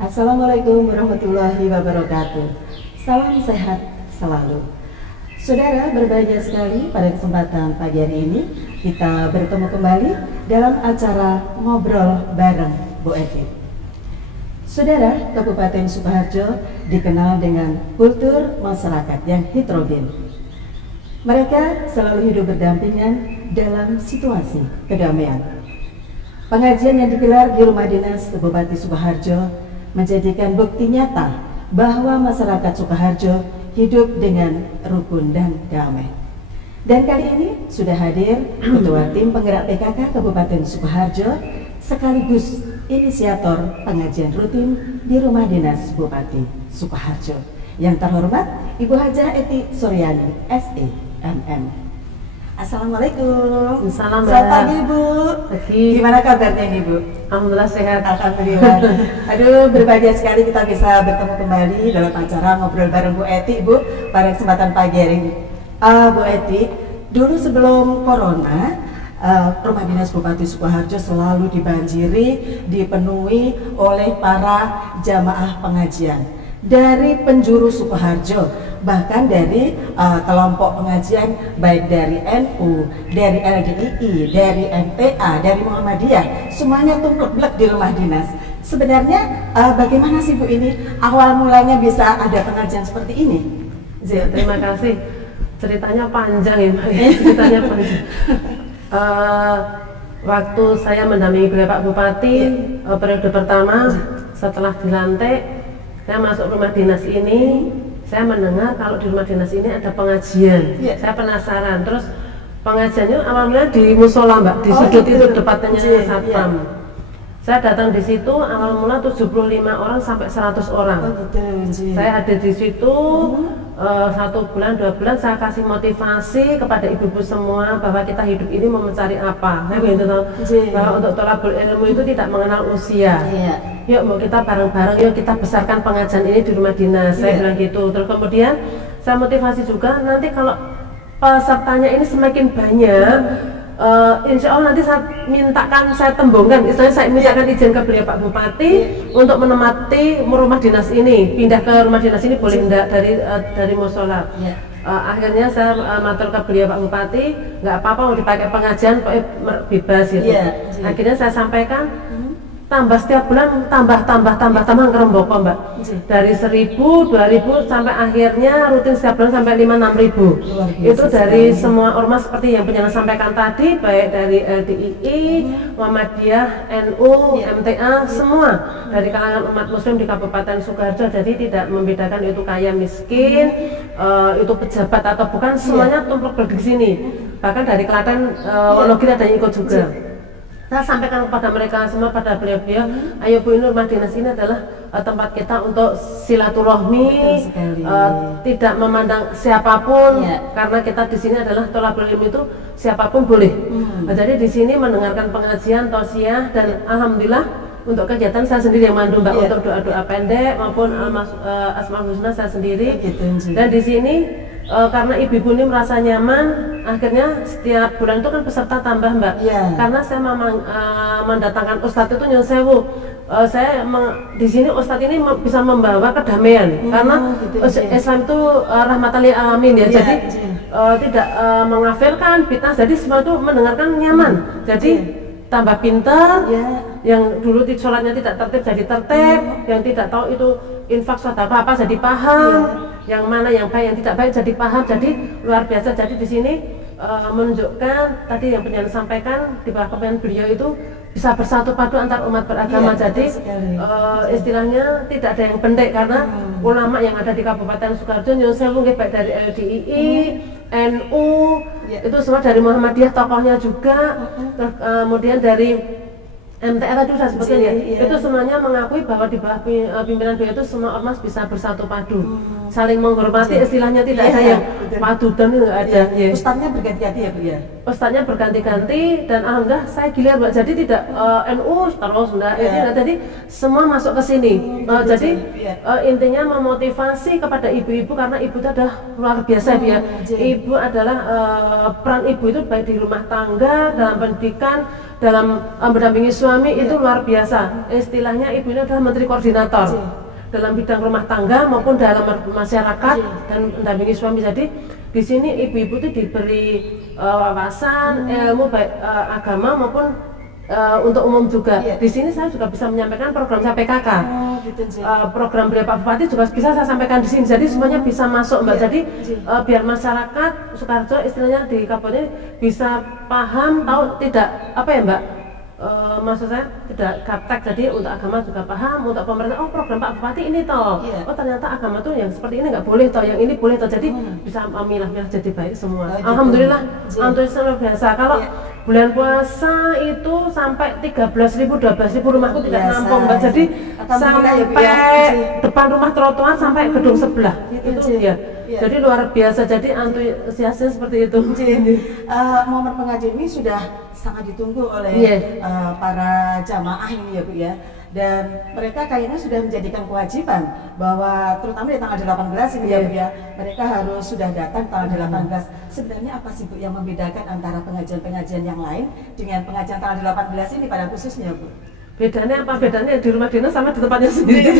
Assalamualaikum warahmatullahi wabarakatuh. Salam sehat selalu. Saudara, berbahagia sekali pada kesempatan pagi hari ini kita bertemu kembali dalam acara Ngobrol Bareng Bu Eti. Saudara, Kabupaten Sukoharjo dikenal dengan kultur masyarakat yang heterogen. Mereka selalu hidup berdampingan dalam situasi kedamaian. Pengajian yang digelar di Rumah Dinas Bupati Sukoharjo menjadikan bukti nyata bahwa masyarakat Sukoharjo hidup dengan rukun dan damai. Dan kali ini sudah hadir Ketua Tim Penggerak PKK Kabupaten Sukoharjo sekaligus inisiator pengajian rutin di Rumah Dinas Bupati Sukoharjo. Yang terhormat Ibu Hajah Eti Suryani, SE, MM. Assalamualaikum. Salam, selamat pagi Bu. Pagi. Gimana kabarnya nih Bu? Alhamdulillah sehat. Alhamdulillah. Aduh, berbahagia sekali kita bisa bertemu kembali dalam acara Ngobrol Bareng Bu Eti Bu pada kesempatan pagi hari ini. Bu Eti, dulu sebelum Corona, Rumah Dinas Bupati Sukoharjo selalu dibanjiri, dipenuhi oleh para jamaah pengajian dari penjuru Sukoharjo, bahkan dari kelompok pengajian baik dari NU, dari LDII, dari MTA, dari Muhammadiyah, semuanya tumplek-blek di Rumah Dinas. Sebenarnya bagaimana sih Bu ini awal mulanya bisa ada pengajian seperti ini? Ya, terima kasih. Ceritanya panjang ya Mbak. Ceritanya panjang. Waktu saya mendampingi beliau Pak Bupati periode pertama setelah dilantik, saya masuk rumah dinas ini, saya mendengar kalau di rumah dinas ini ada pengajian. Saya penasaran. Terus pengajiannya awalnya di musola Mbak, di sudut itu depannya satpam. Saya datang di situ awal mula 75 orang sampai 100 orang. Saya hadir di situ 1 bulan, 2 bulan saya kasih motivasi kepada ibu-ibu semua bahwa kita hidup ini mau mencari apa. Saya begitu tahu bahwa untuk thalabul ilmu itu tidak mengenal usia. Yuk mau kita bareng-bareng, yuk kita besarkan pengajian ini di rumah dinas. Saya bilang gitu. Terus kemudian saya motivasi juga nanti kalau pesertanya ini semakin banyak, insya Allah nanti saya mintakan, saya tembongkan, istilahnya saya mintakan izin ke beliau Pak Bupati untuk menempati rumah dinas ini, pindah ke rumah dinas ini boleh enggak dari musola. Akhirnya saya matur ke beliau Pak Bupati, nggak apa-apa mau dipakai pengajian, bebas gitu. Akhirnya saya sampaikan, tambah setiap bulan tambah ngeremboko Mbak, dari 1.000, 2.000 sampai akhirnya rutin setiap bulan sampai 5-6 ribu. Itu dari semua ormas seperti yang penjelasan sampaikan tadi, baik dari LDII, Muhammadiyah, NU, MTA, semua dari kalangan umat muslim di Kabupaten Sukoharjo. Jadi tidak membedakan itu kaya miskin, itu pejabat atau bukan, semuanya tumplek di sini. Bahkan dari Klaten, Wonogiri ada yang ikut juga. Saya sampaikan kepada mereka semua, pada beliau-beliau, ayo Bu, ini rumah dinas ini adalah tempat kita untuk silaturahmi, tidak memandang siapapun, karena kita di sini adalah thalabul ilmi itu siapapun boleh. Jadi di sini mendengarkan pengajian, tausiah, dan alhamdulillah untuk kegiatan saya sendiri yang mandu Mbak, untuk doa-doa pendek maupun Asmaul Husna saya sendiri. Dan di sini karena ibu-ibu ini merasa nyaman, akhirnya setiap bulan itu kan peserta tambah Mbak. Karena saya mendatangkan ustadz itu nyun sewu, saya di sini ustadz ini bisa membawa kedamaian, karena Islam itu rahmatan lil alamin ya. Jadi tidak mengafirkan fitnah, jadi semua itu mendengarkan nyaman. Jadi tambah pintar, yang dulu sholatnya tidak tertib jadi tertib, yang tidak tahu itu infak sedekah apa jadi paham, yang mana yang baik yang tidak baik jadi paham. Jadi luar biasa. Jadi di sini menunjukkan tadi yang penyanyi sampaikan di bawah kepemimpinan beliau itu bisa bersatu padu antar umat beragama. Jadi istilahnya tidak ada yang pendek, karena ulama yang ada di Kabupaten Sukoharjo nyuwun sewu baik dari LDII, NU, itu semua dari Muhammadiyah tokohnya juga, kemudian dari MTA tadi sudah sebutkan ya, itu semuanya mengakui bahwa di bawah pimpinan beliau itu semua ormas bisa bersatu padu, saling menghormati, istilahnya tidak ada yang padudan, itu nggak ada. Ustadznya berganti-ganti ya Bu ya? Ustadznya berganti-ganti, dan alhamdulillah saya gilir Mbak, jadi tidak NU terus enggak, jadi semua masuk ke sini. Jadi intinya memotivasi kepada ibu-ibu, karena ibu itu adalah luar biasa ya. Ibu adalah peran ibu itu baik di rumah tangga, dalam pendidikan, dalam mendampingi suami itu luar biasa. Istilahnya ibu ini adalah menteri koordinator dalam bidang rumah tangga maupun dalam masyarakat dan mendampingi suami. Jadi di sini ibu-ibu itu diberi wawasan, ilmu baik agama maupun untuk umum juga. Di sini saya juga bisa menyampaikan program saya PKK. Program beliau Pak Bupati juga bisa saya sampaikan di sini. Jadi semuanya bisa masuk, Mbak. Jadi biar masyarakat Sukoharjo istilahnya di kabupaten bisa paham, tahu tidak apa ya, Mbak? Maksud saya tidak gaptek, jadi untuk agama juga paham, untuk pemerintah, oh program Pak Bupati ini toh, oh ternyata agama tuh yang seperti ini nggak boleh toh, yang ini boleh toh, jadi bisa milah-milah jadi baik semua. Alhamdulillah, antusiasme luar biasa. Kalau bulan puasa itu sampai 13.000, 12.000 rumahku tidak nampung, Mbak. Jadi sampai depan rumah trotoar sampai gedung sebelah itu ya. Jadi luar biasa, jadi antusiasnya seperti itu. Momen pengajian ini sudah sangat ditunggu oleh para jamaah ini ya Bu ya. Dan mereka kayaknya sudah menjadikan kewajiban bahwa terutama di tanggal 18 ini ya Bu ya, mereka harus sudah datang tanggal 18. Sebenarnya apa sih Bu yang membedakan antara pengajian-pengajian yang lain dengan pengajian tanggal 18 ini pada khususnya Bu? Bedanya apa? Bedanya di rumah dinas sama di tempatnya sendiri.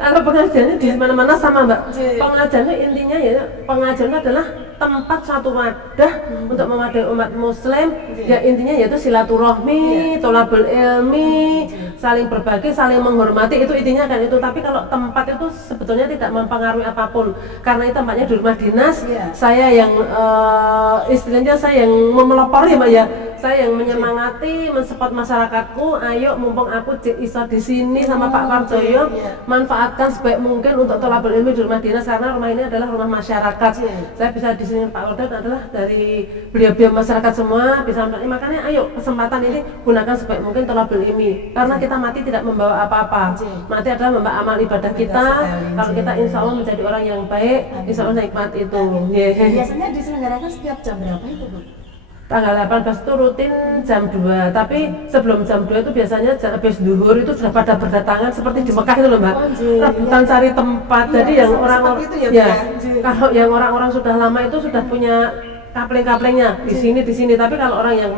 Kalau pengajiannya di mana-mana sama, Mbak. Pengajiannya intinya ya, pengajian adalah tempat suatu wadah untuk mewadai umat muslim. Ya intinya yaitu silaturahmi, tholabul ilmi, saling berbagi, saling menghormati, itu intinya kan itu. Tapi kalau tempat itu sebetulnya tidak mempengaruhi apapun. Karena itu tempatnya di rumah dinas, saya yang istilahnya saya yang memelopori, Mbak ya. Saya yang menyemangati, mensupport masyarakatku. Ayo, mumpung aku iso di sini sama Pak Parjoyo, manfaatkan sebaik mungkin untuk tholabul ilmi di rumah dinas, karena rumah ini adalah rumah masyarakat. Saya bisa di sini Pak Ordet adalah dari beliau-beliau masyarakat semua bisa menikmati. Makanya ayo kesempatan ini gunakan sebaik mungkin tholabul ilmi, karena kita mati tidak membawa apa-apa. Mati adalah membawa amal ibadah kita. Kalau kita insya Allah menjadi orang yang baik, insya Allah nikmat itu. Biasanya diselenggarakan setiap jam berapa itu Bu? Tanggal 18 itu rutin jam 2, tapi sebelum jam 2 itu biasanya habis duhur itu sudah pada berdatangan seperti di Mekah itu loh, Mbak. Rebutan cari tempat. Jadi yang orang-orang kalau yang orang-orang sudah lama itu sudah punya kapling-kaplingnya di sini. Tapi kalau orang yang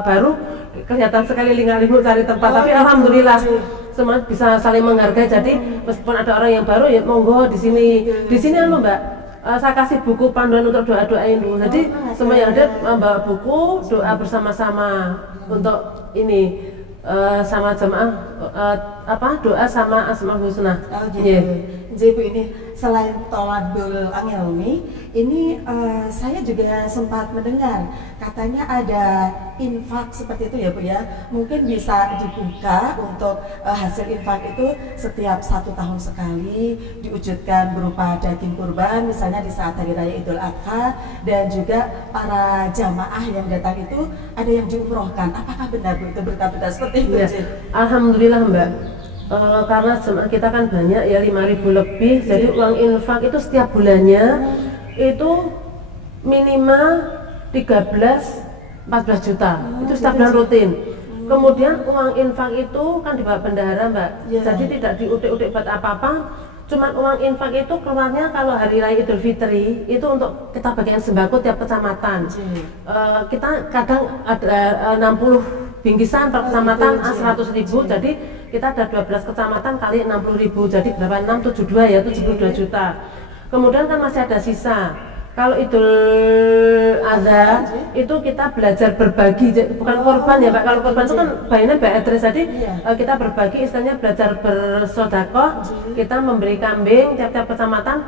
baru kelihatan sekali linga-lingu cari tempat. Tapi alhamdulillah semua bisa saling menghargai. Jadi meskipun ada orang yang baru ya monggo di sini. Di sini Mbak. Saya kasih buku panduan untuk doa-doain dulu. Jadi semua yang ada membawa buku doa bersama-sama untuk ini sama jemaah doa sama Asmaul Husna. Jadi Bu, ini selain tholabul ilmi, ini saya juga sempat mendengar katanya ada infak seperti itu ya Bu ya. Mungkin bisa dibuka untuk hasil infak itu setiap 1 tahun sekali diwujudkan berupa daging kurban, misalnya di saat Hari Raya Idul Adha, dan juga para jamaah yang datang itu ada yang diumrohkan. Apakah benar Bu itu berita-berita seperti itu? Alhamdulillah Mbak. Karena jemaah kita kan banyak ya, 5.000 lebih, jadi uang infak itu setiap bulannya itu minimal 13-14 juta, itu setiap bulan rutin. Kemudian uang infak itu kan dibawa bendahara Mbak, jadi tidak diutik-utik buat apa-apa. Cuman uang infak itu keluarnya kalau Hari Raya Idul Fitri itu untuk kita bagian sembako tiap kecamatan. Kita kadang ada 60 bingkisan per kecamatan 100.000, jadi kita ada 12 kecamatan kali 60.000, jadi berapa? 672 ya, 72 juta. Kemudian kan masih ada sisa. Kalau Idul Adha itu kita belajar berbagi, bukan korban ya Pak. Kalau korban itu kan bayarnya Mbak Edris, jadi kita berbagi, istilahnya belajar bersodakoh. Kita memberi kambing tiap-tiap kecamatan.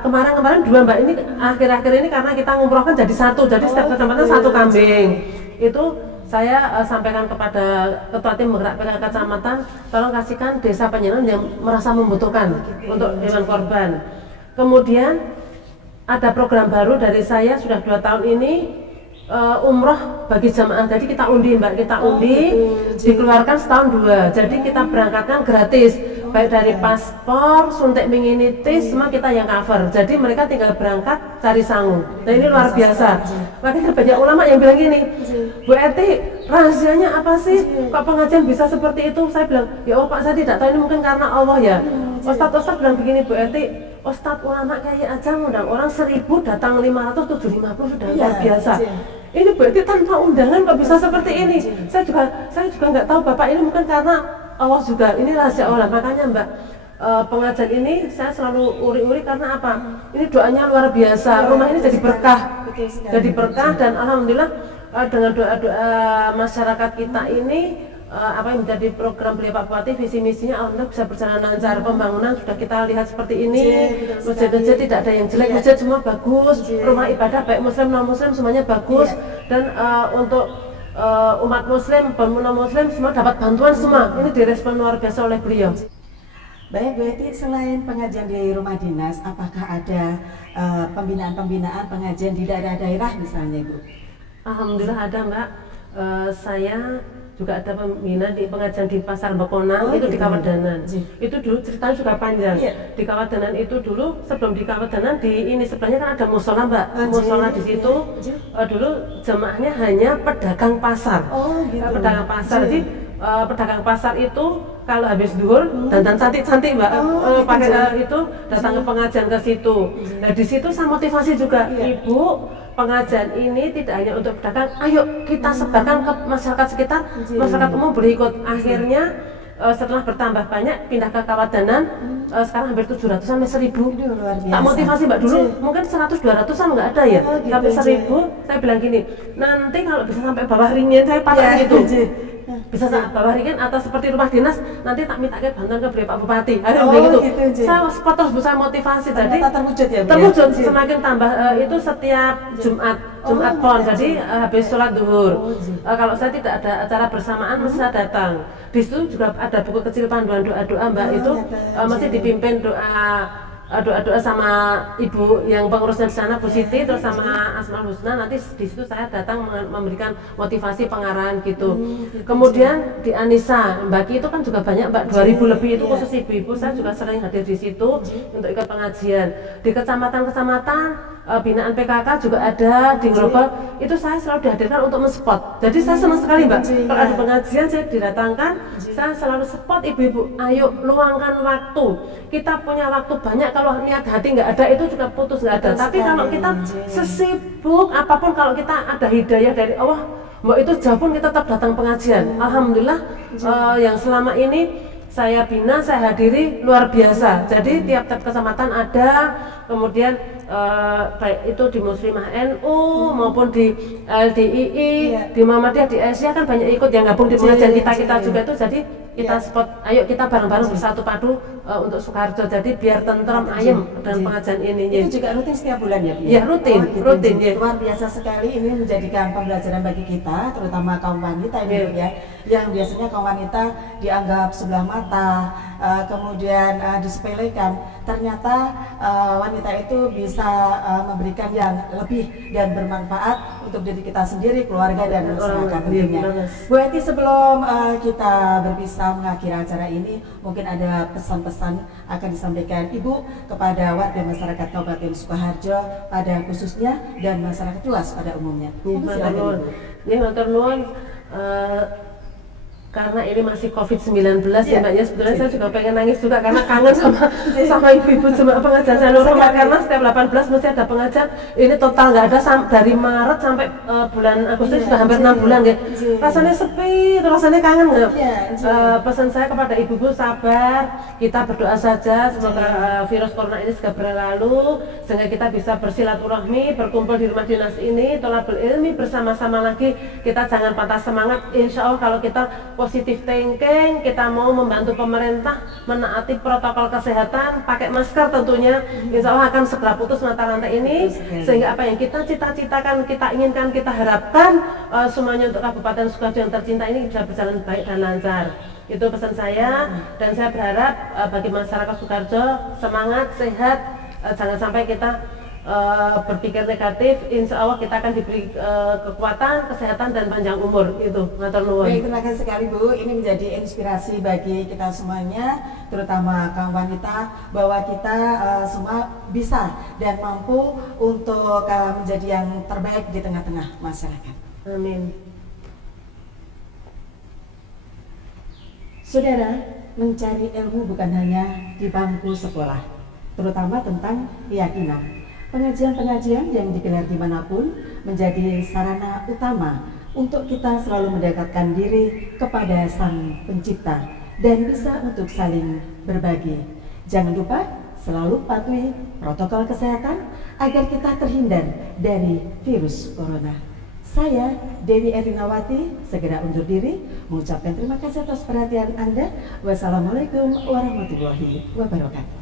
Kemarin 2 Mbak, ini akhir-akhir ini karena kita ngumrohkan jadi 1, jadi setiap kecamatan 1 kambing. Itu saya sampaikan kepada ketua tim bergerak PKK kecamatan, tolong kasihkan desa Penyenan yang merasa membutuhkan untuk hewan korban. Kemudian ada program baru dari saya sudah 2 tahun ini, umroh bagi jamaah. Jadi kita undi Mbak, kita undi, dikeluarkan setahun 2. Jadi kita berangkatkan gratis, baik dari paspor, suntik menginitis, semua kita yang cover. Jadi mereka tinggal berangkat cari sangu. Nah ini luar biasa. Makanya banyak ulama yang bilang gini, Bu Eti, rahasianya apa sih? Kok pengajian bisa seperti itu? Saya bilang, ya oh Pak, saya tidak tahu, ini mungkin karena Allah ya. Ustadz bilang begini, Bu Eti, Ustadz ulama kayak aja ngundang orang 1.000 datang 500, 750 sudah luar biasa. ini berarti tanpa undangan kok bisa seperti ini. Saya juga nggak tahu Bapak ini, mungkin karena Allah juga, ini rahasia Allah. Makanya Mbak, pengajian ini saya selalu uri-uri karena apa? Ini doanya luar biasa. Rumah ini jadi berkah, dan alhamdulillah dengan doa-doa masyarakat kita ini, apa yang menjadi program beliau Pak Bupati, visi misinya alhamdulillah bisa berjalan lancar. Pembangunan sudah kita lihat seperti ini, masjid-masjid tidak ada yang jelek, masjid semua bagus, rumah ibadah baik muslim non muslim semuanya bagus, dan untuk umat muslim, non muslim semua dapat bantuan semua. Ini direspon luar biasa oleh beliau. Baik Bu Eti, selain pengajian di rumah dinas, apakah ada pembinaan pengajian di daerah-daerah misalnya Bu? Alhamdulillah ada Mbak. Saya juga ada pembina di pengajian di Pasar Bekonang, itu di Kawedanan. Itu dulu ceritanya juga panjang. Di Kawedanan itu dulu, sebelum di Kawedanan, di ini sebelahnya kan ada musola Mbak. Musola di situ dulu jemaahnya hanya pedagang pasar. Pedagang pasar. Jadi pedagang pasar itu kalau habis duhur dandan cantik-cantik Mbak, pakai itu datang ke pengajian ke situ. Nah di situ saya motivasi juga, Ibu, pengajian ini tidak hanya untuk pedagang, ayo kita sebarkan ke masyarakat sekitar, masyarakat umum boleh ikut. Akhirnya setelah bertambah banyak pindah ke Kawedanan, sekarang hampir 700 sampai 1000. Tak motivasi Mbak, dulu mungkin 100-200an nggak ada ya, tapi 1000. Saya bilang gini, nanti kalau bisa sampai bawah ringin saya pakai gitu, bisa bawah ringin atau seperti rumah dinas, nanti tak minta ke bantuan ke beliau Pak Bupati. Akhirnya gitu. Saya terus bisa motivasi, jadi terwujud ya, terwujud semakin tambah. Itu setiap Jumat Pon, jadi habis sholat duhur. Kalau saya tidak ada acara bersamaan, mesti saya datang. Di situ juga ada buku kecil panduan doa-doa Mbak, itu masih dipimpin doa-doa sama ibu yang pengurusnya di sana, Bu Siti, terus sama Asmaul Husna. Nanti di situ saya datang memberikan motivasi pengarahan gitu. Kemudian di Anissa, Mbak Ki itu kan juga banyak Mbak, 2000 lebih itu khusus ibu-ibu. Saya juga sering hadir di situ untuk ikut pengajian. Di kecamatan-kecamatan binaan PKK juga ada di Grogol, itu saya selalu dihadirkan untuk men-spot. Jadi saya senang sekali Mbak, kalau ada pengajian saya didatangkan, saya selalu spot ibu-ibu, ayo luangkan waktu. Kita punya waktu banyak, kalau niat hati nggak ada itu juga putus, nggak ada. Tapi kalau kita sesibuk apapun, kalau kita ada hidayah dari Allah, Mbak, itu jauh pun kita tetap datang pengajian. Alhamdulillah yang selama ini saya bina, saya hadiri luar biasa. Jadi tiap-tiap kecamatan ada, kemudian baik itu di Muslimah NU maupun di LDII, di Muhammadiyah, di Asia kan banyak ikut yang gabung di pengajian kita juga tuh. Jadi kita spot, ayo kita bareng-bareng bersatu padu untuk Sukoharjo. Jadi biar tentrem ayem dengan pengajian ini. Itu juga rutin setiap bulan ya? Ya rutin, rutin. Luar biasa sekali, ini menjadikan pembelajaran bagi kita, terutama kaum wanita ini ya, yang biasanya kaum wanita dianggap sebelah mata, kemudian disepelekan. Ternyata wanita itu bisa memberikan yang lebih dan bermanfaat untuk diri kita sendiri, keluarga, dan masyarakat tentunya. Bu Eti, sebelum kita berpisah mengakhiri acara ini, mungkin ada pesan-pesan akan disampaikan Ibu kepada warga masyarakat Kabupaten Sukoharjo pada khususnya dan masyarakat luas pada umumnya. Matur nuwun. Karena ini masih COVID-19 ya Mbak, ya sebetulnya saya juga pengen nangis juga karena kangen sama ibu-ibu jemaah pengajian Zainul Rahmah, karena setiap 18 mesti ada pengajian. Ini total nggak ada dari Maret sampai bulan Agustus, sudah hampir 6 bulan ya. Rasanya sepi, rasanya kangen nggak? Pesan saya kepada ibu-ibu, sabar, kita berdoa saja semoga virus corona ini segera berlalu, sehingga kita bisa bersilaturahmi, berkumpul di rumah dinas ini, tholabul ilmi bersama-sama lagi. Kita jangan patah semangat. Insya Allah kalau kita positif thinking, kita mau membantu pemerintah menaati protokol kesehatan, pakai masker tentunya, insya Allah akan segera putus mata rantai ini, sehingga apa yang kita cita-citakan, kita inginkan, kita harapkan semuanya untuk Kabupaten Sukoharjo yang tercinta ini bisa berjalan baik dan lancar. Itu pesan saya, dan saya berharap bagi masyarakat Sukoharjo semangat, sehat, jangan sampai kita berpikir negatif. Insya Allah kita akan diberi kekuatan, kesehatan, dan panjang umur. Itu matur nuwun. Baik, terima kasih sekali Bu. Ini menjadi inspirasi bagi kita semuanya, terutama kaum wanita, bahwa kita semua bisa dan mampu untuk menjadi yang terbaik di tengah-tengah masyarakat. Amin. Saudara, mencari ilmu bukan hanya di bangku sekolah, terutama tentang keyakinan. Pengajian-pengajian yang digelar dimanapun menjadi sarana utama untuk kita selalu mendekatkan diri kepada Sang Pencipta dan bisa untuk saling berbagi. Jangan lupa selalu patuhi protokol kesehatan agar kita terhindar dari virus corona. Saya, Dewi Erinawati, segera undur diri, mengucapkan terima kasih atas perhatian Anda. Wassalamualaikum warahmatullahi wabarakatuh.